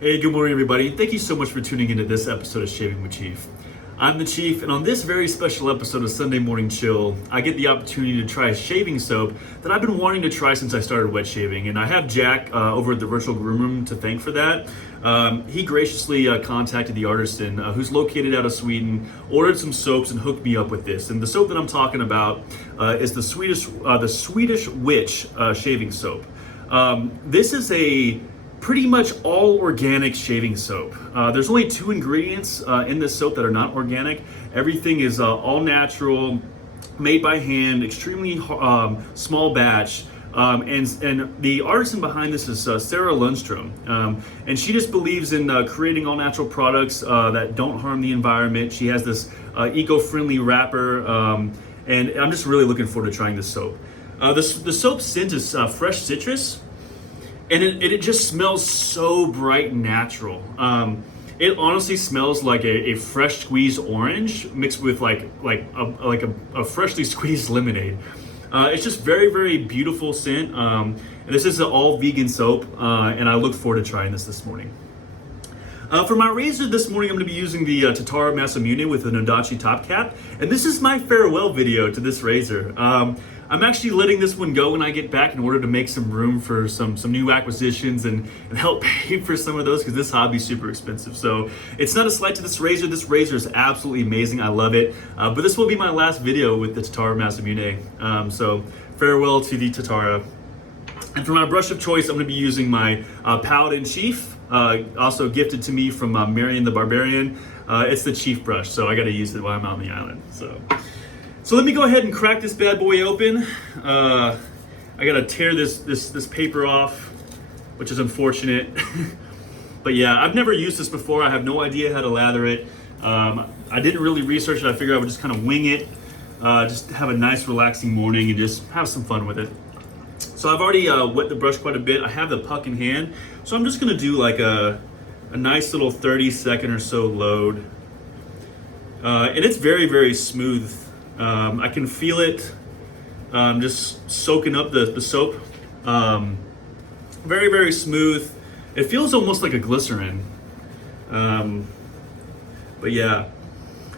Hey, good morning everybody. Thank you so much for tuning into this episode of Shaving with Chief. I'm the Chief, and on this very special episode of Sunday Morning Chill, I get the opportunity to try a shaving soap that I've been wanting to try since I started wet shaving, and I have Jack over at the Virtual Groomroom to thank for that. He graciously contacted the artisan who's located out of Sweden, ordered some soaps, and hooked me up with this. And the soap that I'm talking about is the Swedish Witch shaving soap. This is a pretty much all organic shaving soap. There's only 2 ingredients in this soap that are not organic. Everything is all natural, made by hand, extremely small batch. And the artisan behind this is Sarah Lundstrom. And she just believes in creating all natural products that don't harm the environment. She has this eco-friendly wrapper, and I'm just really looking forward to trying this soap. The soap scent is fresh citrus. And it just smells so bright and natural. It honestly smells like a fresh squeezed orange mixed with like a freshly squeezed lemonade. It's just very, very beautiful scent. And this is an all vegan soap, and I look forward to trying this morning. For my razor this morning, I'm going to be using the Tatara Masamune with the Nodachi top cap. And this is my farewell video to this razor. I'm actually letting this one go when I get back in order to make some room for some new acquisitions and help pay for some of those, because this hobby is super expensive. So it's not a slight to this razor. This razor is absolutely amazing. I love it. But this will be my last video with the Tatara Masamune. So farewell to the Tatara. And for my brush of choice, I'm going to be using my Paladin Chief, also gifted to me from Marion the Barbarian. It's the Chief brush, so I got to use it while I'm out on the island. So let me go ahead and crack this bad boy open. I gotta tear this paper off, which is unfortunate. But yeah, I've never used this before. I have no idea how to lather it. I didn't really research it. I figured I would just kind of wing it, just have a nice relaxing morning and just have some fun with it. So I've already wet the brush quite a bit. I have the puck in hand. So I'm just gonna do like a nice little 30-second or so load. And it's very, very smooth. I can feel it just soaking up the soap. Very, very smooth. It feels almost like a glycerin. But yeah,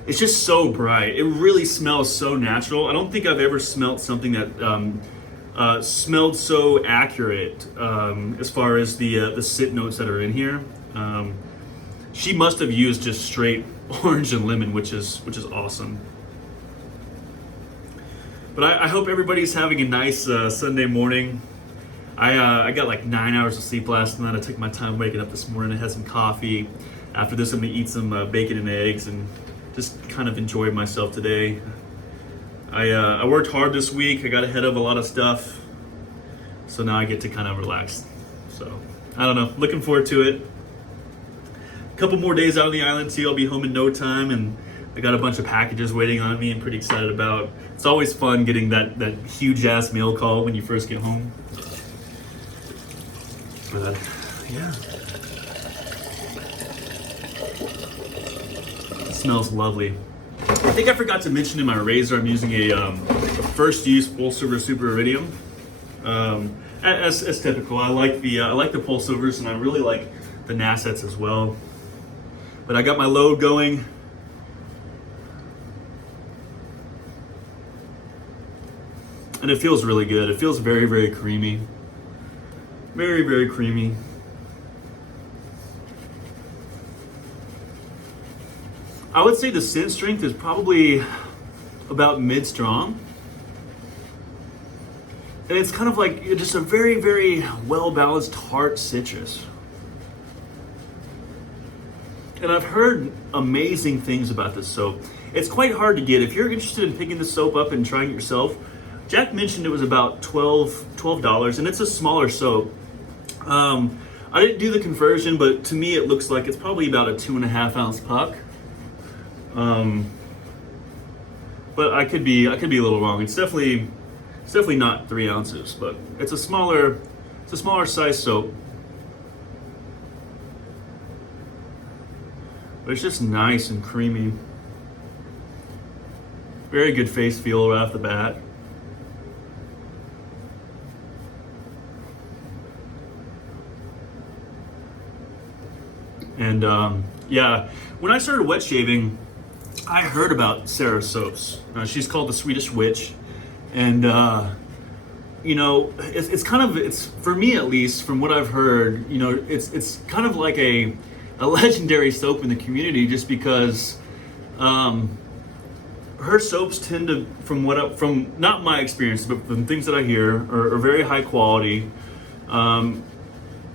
it's just so bright. It really smells so natural. I don't think I've ever smelled something that smelled so accurate as far as the scent notes that are in here. She must have used just straight orange and lemon, which is awesome. But I hope everybody's having a nice Sunday morning. I got like 9 hours of sleep last night. I took my time waking up this morning. I had some coffee. After this, I'm gonna eat some bacon and eggs and just kind of enjoy myself today. I worked hard this week. I got ahead of a lot of stuff. So now I get to kind of relax. So I don't know, looking forward to it. A couple more days out on the island too. I'll be home in no time, and I got a bunch of packages waiting on me. I'm pretty excited about. It's always fun getting that huge ass mail call when you first get home. But yeah, it smells lovely. I think I forgot to mention in my razor I'm using a first use Polsilver Super Iridium. As typical, I like the Polsilvers, and I really like the Nasets as well. But I got my load going. And it feels really good. It feels very, very creamy. Very, very creamy. I would say the scent strength is probably about mid-strong. And it's kind of like just a very, very well-balanced tart citrus. And I've heard amazing things about this soap. It's quite hard to get. If you're interested in picking the soap up and trying it yourself, Jack mentioned it was about $12, and it's a smaller soap. I didn't do the conversion, but to me it looks like it's probably about a 2.5 ounce puck. But I could be a little wrong. It's definitely not 3 ounces, but it's a smaller size soap. But it's just nice and creamy. Very good face feel right off the bat. And yeah, when I started wet shaving, I heard about Sarah's soaps. She's called the Swedish Witch, and you know, it's kind of, it's for me at least, from what I've heard, you know, it's kind of like a legendary soap in the community, just because her soaps tend to, from not my experience, but from things that I hear, are very high quality.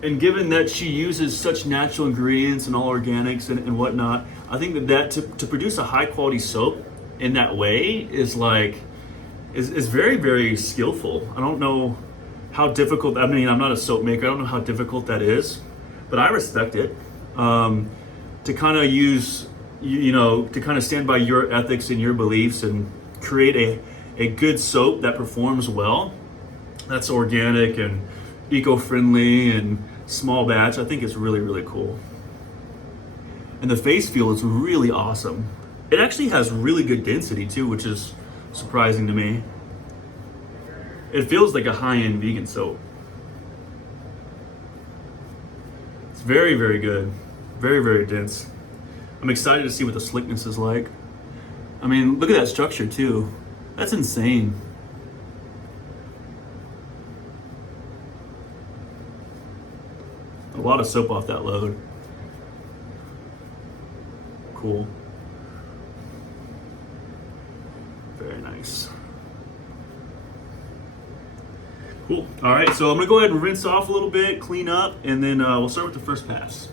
And given that she uses such natural ingredients and all organics and whatnot, I think that to produce a high quality soap in that way is very, very skillful. I don't know how difficult, I mean, I'm not a soap maker, I don't know how difficult that is, but I respect it. To kind of use, you know, to kind of stand by your ethics and your beliefs and create a good soap that performs well, that's organic and eco-friendly and small batch, I think it's really, really cool. And the face feel is really awesome. It actually has really good density too, which is surprising to me. It feels like a high-end vegan soap. It's very, very good. Very, very dense. I'm excited to see what the slickness is like. I mean, look at that structure too. That's insane. A lot of soap off that load. Cool. Very nice. Cool. All right, so I'm gonna go ahead and rinse off a little bit, clean up, and then we'll start with the first pass.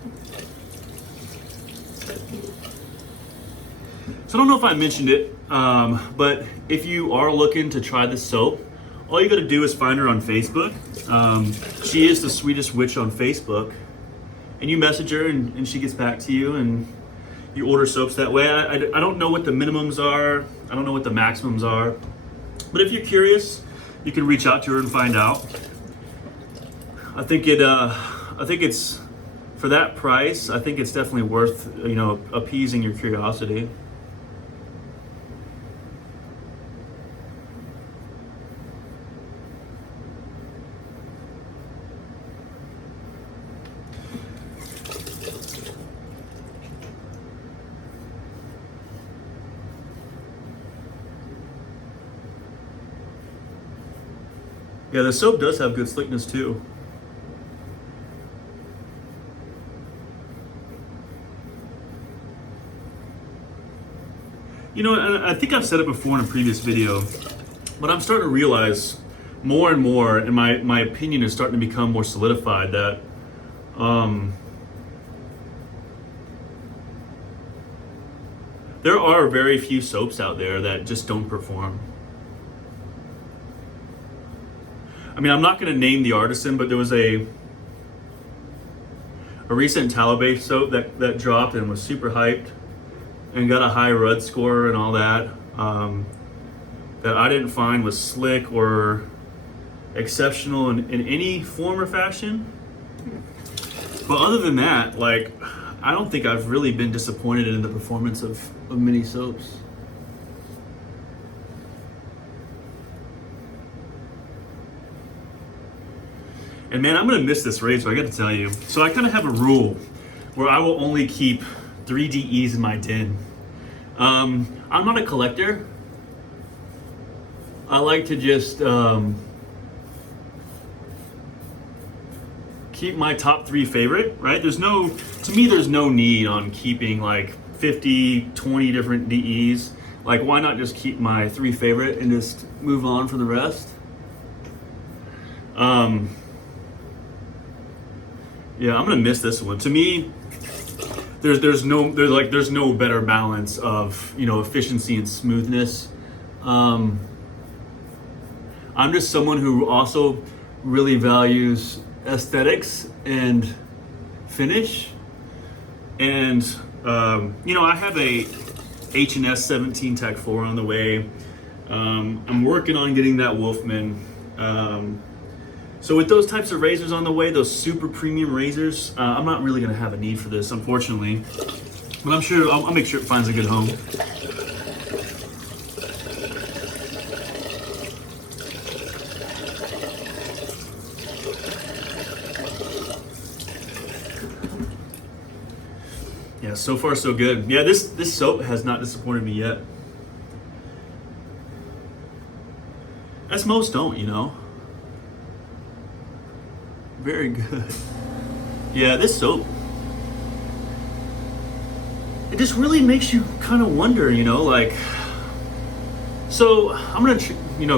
So I don't know if I mentioned it, but if you are looking to try this soap, all you gotta do is find her on Facebook. She is the Swedish Witch on Facebook, and you message her and she gets back to you, and you order soaps that way. I don't know what the minimums are, I don't know what the maximums are, but if you're curious, you can reach out to her and find out. I think it's, for that price, I think it's definitely worth, you know, appeasing your curiosity. Yeah, the soap does have good slickness too. You know, and I think I've said it before in a previous video, but I'm starting to realize more and more, and my opinion is starting to become more solidified, that there are very few soaps out there that just don't perform. I mean, I'm not going to name the artisan, but there was a recent Talabé soap that dropped and was super hyped and got a high RUD score and all that, that I didn't find was slick or exceptional in any form or fashion. But other than that, like, I don't think I've really been disappointed in the performance of many soaps. And man, I'm gonna miss this razor, I gotta tell you. So I kind of have a rule where I will only keep 3 DEs in my tin. I'm not a collector. I like to just keep my top 3 favorite, right? To me, there's no need on keeping like 50, 20 different DEs. Like, why not just keep my 3 favorite and just move on for the rest? Yeah, I'm gonna miss this one. To me, there's no better balance of, you know, efficiency and smoothness. I'm just someone who also really values aesthetics and finish. And you know, I have a H&S 17 Tech 4 on the way. I'm working on getting that Wolfman. So with those types of razors on the way, those super premium razors, I'm not really gonna have a need for this, unfortunately. But I'm sure, I'll make sure it finds a good home. Yeah, so far so good. Yeah, this soap has not disappointed me yet. As most don't, you know. Very good. Yeah, this soap, it just really makes you kind of wonder, you know, like, so I'm gonna,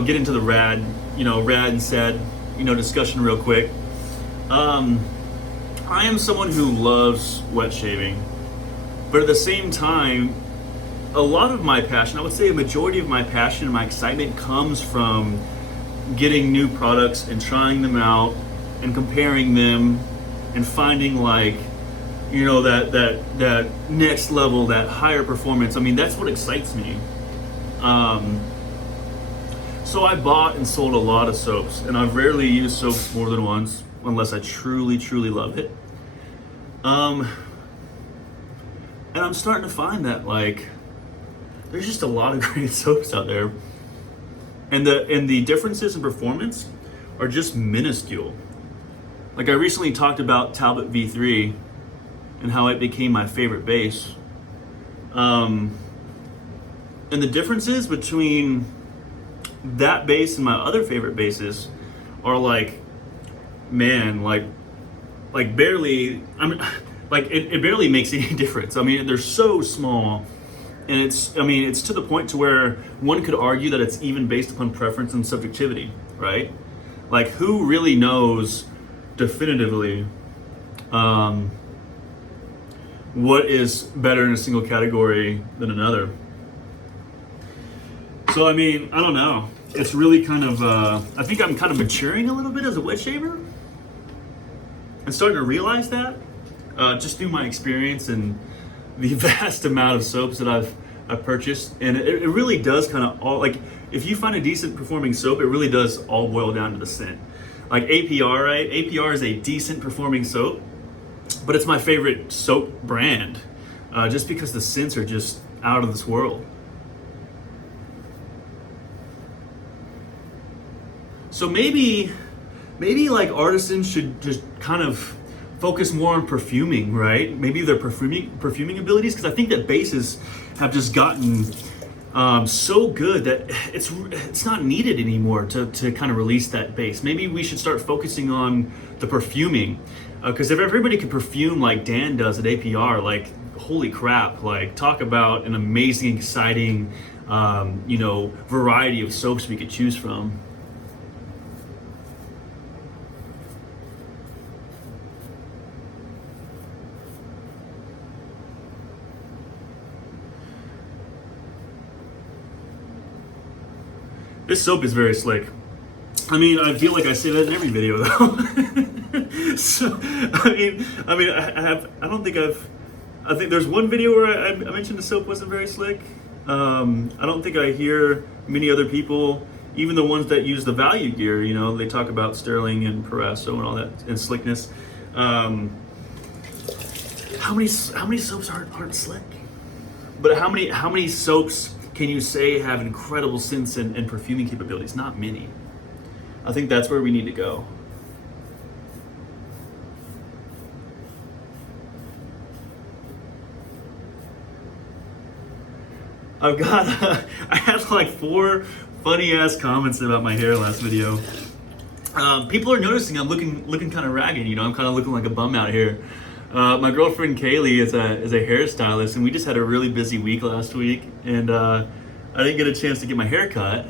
get into the rad and sad, discussion real quick. I am someone who loves wet shaving, but at the same time, a lot of my passion, I would say a majority of my passion and my excitement comes from getting new products and trying them out and comparing them and finding like, that next level, that higher performance. I mean, that's what excites me. So I bought and sold a lot of soaps, and I've rarely used soaps more than once unless I truly, truly love it. And I'm starting to find that like there's just a lot of great soaps out there, and the differences in performance are just minuscule. Like I recently talked about Talbot V3 and how it became my favorite base, and the differences between that base and my other favorite bases are like, man, like barely. It barely makes any difference. I mean, they're so small, and it's to the point to where one could argue that it's even based upon preference and subjectivity, right? Like, who really knows definitively what is better in a single category than another? So, I mean, I don't know. It's really kind of, I think I'm kind of maturing a little bit as a wet shaver and starting to realize that. Just through my experience and the vast amount of soaps that I've purchased, and it really does kind of all, like, if you find a decent performing soap, it really does all boil down to the scent. Like APR, right? APR is a decent performing soap, but it's my favorite soap brand, just because the scents are just out of this world. So maybe like artisans should just kind of focus more on perfuming, right? Maybe their perfuming abilities, because I think that bases have just gotten so good that it's not needed anymore to kind of release that base. Maybe we should start focusing on the perfuming, because if everybody could perfume like Dan does at APR, like, holy crap, like, talk about an amazing, exciting, variety of soaps we could choose from. This soap is very slick. I mean, I feel like I say that in every video, though. So, I think there's one video where I mentioned the soap wasn't very slick. I don't think I hear many other people, even the ones that use the value gear, they talk about Sterling and Parasso and all that, and slickness. How many soaps aren't slick? But how many soaps can you say have incredible scents and perfuming capabilities? Not many. I think that's where we need to go. I had like 4 funny ass comments about my hair last video. People are noticing I'm looking kind of ragged. I'm kind of looking like a bum out here. My girlfriend Kaylee is a hairstylist, and we just had a really busy week last week, and I didn't get a chance to get my hair cut.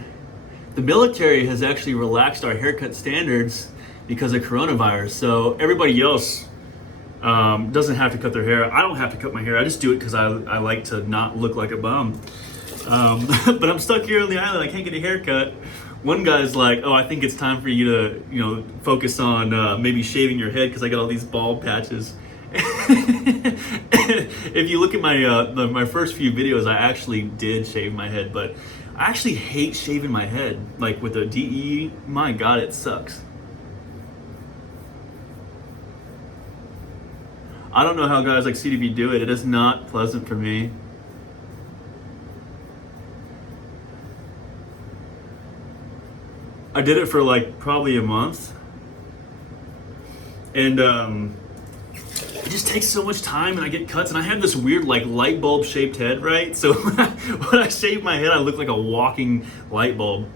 The military has actually relaxed our haircut standards because of coronavirus, so everybody else doesn't have to cut their hair. I don't have to cut my hair. I just do it because I like to not look like a bum. But I'm stuck here on the island. I can't get a haircut. One guy's like, "Oh, I think it's time for you to, focus on maybe shaving your head because I got all these bald patches." If you look at my first few videos, I actually did shave my head, but I actually hate shaving my head. Like with a DE, my God, it sucks. I don't know how guys like CDB do it. It is not pleasant for me. I did it for like probably a month, and it just takes so much time and I get cuts and I have this weird like light bulb shaped head, right? So when I shave my head, I look like a walking light bulb.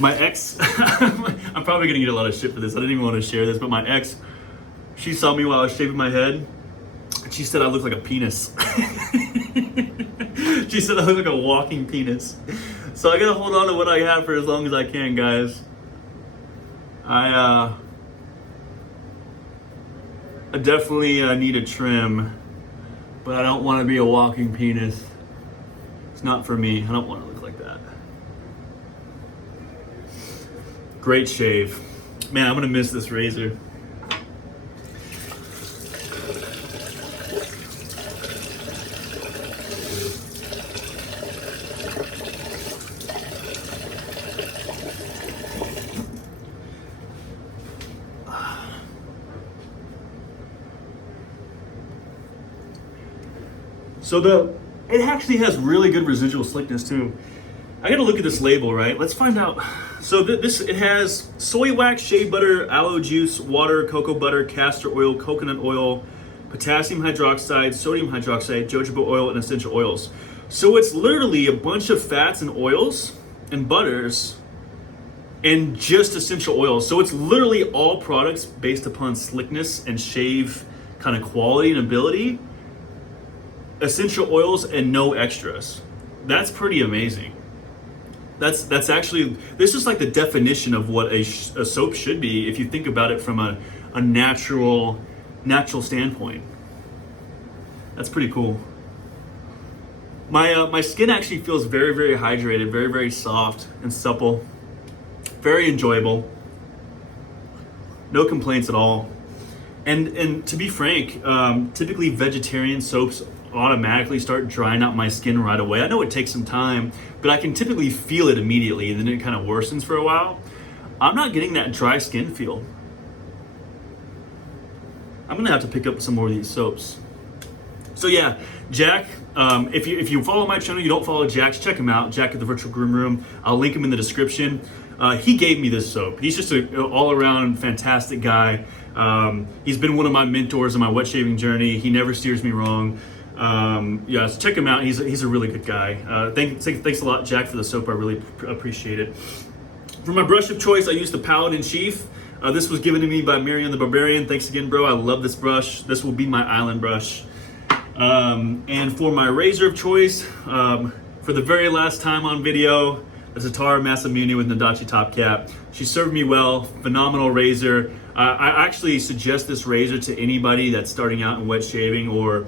My ex, I'm probably gonna get a lot of shit for this. I didn't even want to share this, but my ex, she saw me while I was shaving my head. And she said I look like a penis. She said I look like a walking penis. So I gotta hold on to what I have for as long as I can, guys. I definitely need a trim, but I don't want to be a walking penis. It's not for me. I don't want to look like that. Great shave. Man, I'm gonna miss this razor. So it actually has really good residual slickness too. I gotta look at this label, right? Let's find out. So it has soy wax, shea butter, aloe juice, water, cocoa butter, castor oil, coconut oil, potassium hydroxide, sodium hydroxide, jojoba oil, and essential oils. So it's literally a bunch of fats and oils and butters and just essential oils. So it's literally all products based upon slickness and shave kind of quality and ability. Essential oils and no extras. That's pretty amazing. That's actually, this is like the definition of what a soap should be if you think about it from a natural standpoint. That's pretty cool. My skin actually feels very, very hydrated, very, very soft and supple, very enjoyable. No complaints at all. And to be frank, typically vegetarian soaps automatically start drying out my skin right away. I know it takes some time, but I can typically feel it immediately and then it kind of worsens for a while. I'm not getting that dry skin feel. I'm gonna have to pick up some more of these soaps. So yeah, Jack, if you follow my channel, you don't follow Jack's, check him out, Jack at the Virtual Groomroom. I'll link him in the description. He gave me this soap. He's just an all-around fantastic guy. He's been one of my mentors in my wet shaving journey. He never steers me wrong. Yeah, so check him out. He's a really good guy. Thanks a lot, Jack, for the soap. I really appreciate it. For my brush of choice, I used the Paladin sheath. This was given to me by Marion the Barbarian. Thanks again, bro. I love this brush. This will be my island brush. And for my razor of choice, for the very last time on video, the Tatara Masamune with Nodachi top cap. She served me well. Phenomenal razor. I actually suggest this razor to anybody that's starting out in wet shaving or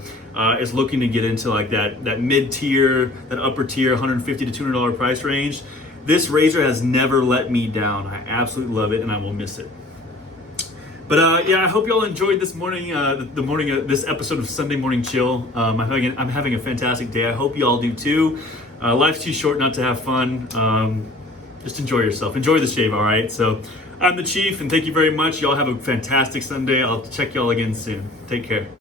is looking to get into like that mid-tier, that upper tier, $150 to $200 price range. This razor has never let me down. I absolutely love it and I will miss it. But yeah, I hope y'all enjoyed this morning, this episode of Sunday Morning Chill. I'm having a fantastic day. I hope y'all do too. Life's too short not to have fun. Just enjoy yourself. Enjoy the shave, all right? So I'm the Chief, and thank you very much. Y'all have a fantastic Sunday. I'll check y'all again soon. Take care.